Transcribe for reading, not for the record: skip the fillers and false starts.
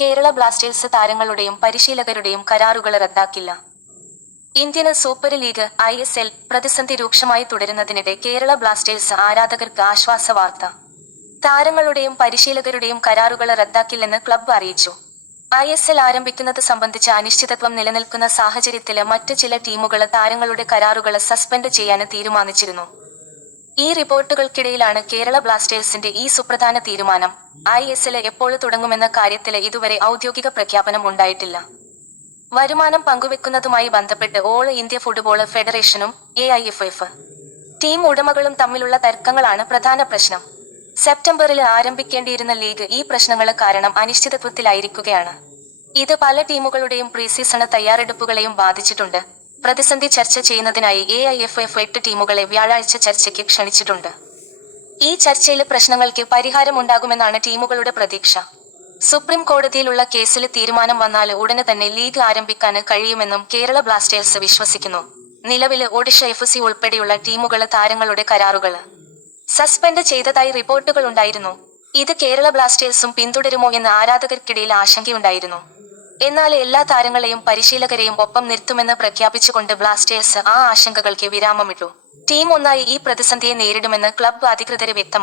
Kerala Blasters താരങ്ങളുടെയും പരിശീലകരുടെയും കരാറുകൾ റദ്ദാക്കില്ല. Indian super league (ISL) പ്രതിസന്ധി രൂക്ഷമായി തുടരുന്നതിനിടെ കേരള ബ്ലാസ്റ്റേഴ്സ് ആരാധകർക്ക് ആശ്വാസ വാർത്ത. താരങ്ങളുടെയും പരിശീലകരുടെയും കരാറുകൾ റദ്ദാക്കില്ലെന്ന് ക്ലബ്ബ് അറിയിച്ചു. ISL ആരംഭിക്കുന്നത് സംബന്ധിച്ച അനിശ്ചിതത്വം നിലനിൽക്കുന്ന സാഹചര്യത്തില് മറ്റ് ചില ടീമുകള് താരങ്ങളുടെ കരാറുകള് സസ്പെൻഡ് ചെയ്യാന് തീരുമാനിച്ചിരുന്നു. ഈ റിപ്പോർട്ടുകൾക്കിടയിലാണ് കേരള ബ്ലാസ്റ്റേഴ്സിന്റെ ഈ സുപ്രധാന തീരുമാനം. ISL എപ്പോൾ തുടങ്ങുമെന്ന കാര്യത്തില് ഇതുവരെ ഔദ്യോഗിക പ്രഖ്യാപനം ഉണ്ടായിട്ടില്ല. വരുമാനം പങ്കുവെക്കുന്നതുമായി ബന്ധപ്പെട്ട് ഓൾ ഇന്ത്യ ഫുട്ബോൾ ഫെഡറേഷനും AIFF ടീം ഉടമകളും തമ്മിലുള്ള തർക്കങ്ങളാണ് പ്രധാന പ്രശ്നം. സെപ്റ്റംബറിൽ ആരംഭിക്കേണ്ടിയിരുന്ന ലീഗ് ഈ പ്രശ്നങ്ങള് കാരണം അനിശ്ചിതത്വത്തിലായിരിക്കുകയാണ്. ഇത് പല ടീമുകളുടെയും പ്രീസീസണ് തയ്യാറെടുപ്പുകളെയും ബാധിച്ചിട്ടുണ്ട്. പ്രതിസന്ധി ചർച്ച ചെയ്യുന്നതിനായി AIFF 8 ടീമുകളെ വ്യാഴാഴ്ച ചർച്ചയ്ക്ക് ക്ഷണിച്ചിട്ടുണ്ട്. ഈ ചർച്ചയില് പ്രശ്നങ്ങൾക്ക് പരിഹാരമുണ്ടാകുമെന്നാണ് ടീമുകളുടെ പ്രതീക്ഷ. സുപ്രീം കോടതിയിലുള്ള കേസില് തീരുമാനം വന്നാല് ഉടന് തന്നെ ലീഗ് ആരംഭിക്കാന് കഴിയുമെന്നും കേരള ബ്ലാസ്റ്റേഴ്സ് വിശ്വസിക്കുന്നു. നിലവില് ഒഡിഷ FC ഉൾപ്പെടെയുള്ള ടീമുകള് താരങ്ങളുടെ കരാറുകള് സസ്പെൻഡ് ചെയ്തതായി റിപ്പോർട്ടുകളുണ്ടായിരുന്നു. ഇത് കേരള ബ്ലാസ്റ്റേഴ്സും പിന്തുടരുമോ എന്ന് ആരാധകർക്കിടയിൽ ആശങ്കയുണ്ടായിരുന്നു. എന്നാല് എല്ലാ താരങ്ങളെയും പരിശീലകരെയും ഒപ്പം നിർത്തുമെന്ന് പ്രഖ്യാപിച്ചുകൊണ്ട് ബ്ലാസ്റ്റേഴ്സ് ആ ആശങ്കകൾക്ക് വിരാമമിട്ടു. ടീം ഒന്നായി ഈ പ്രതിസന്ധിയെ നേരിടുമെന്ന് ക്ലബ്ബ് അധികൃതര് വ്യക്തമാക്കി.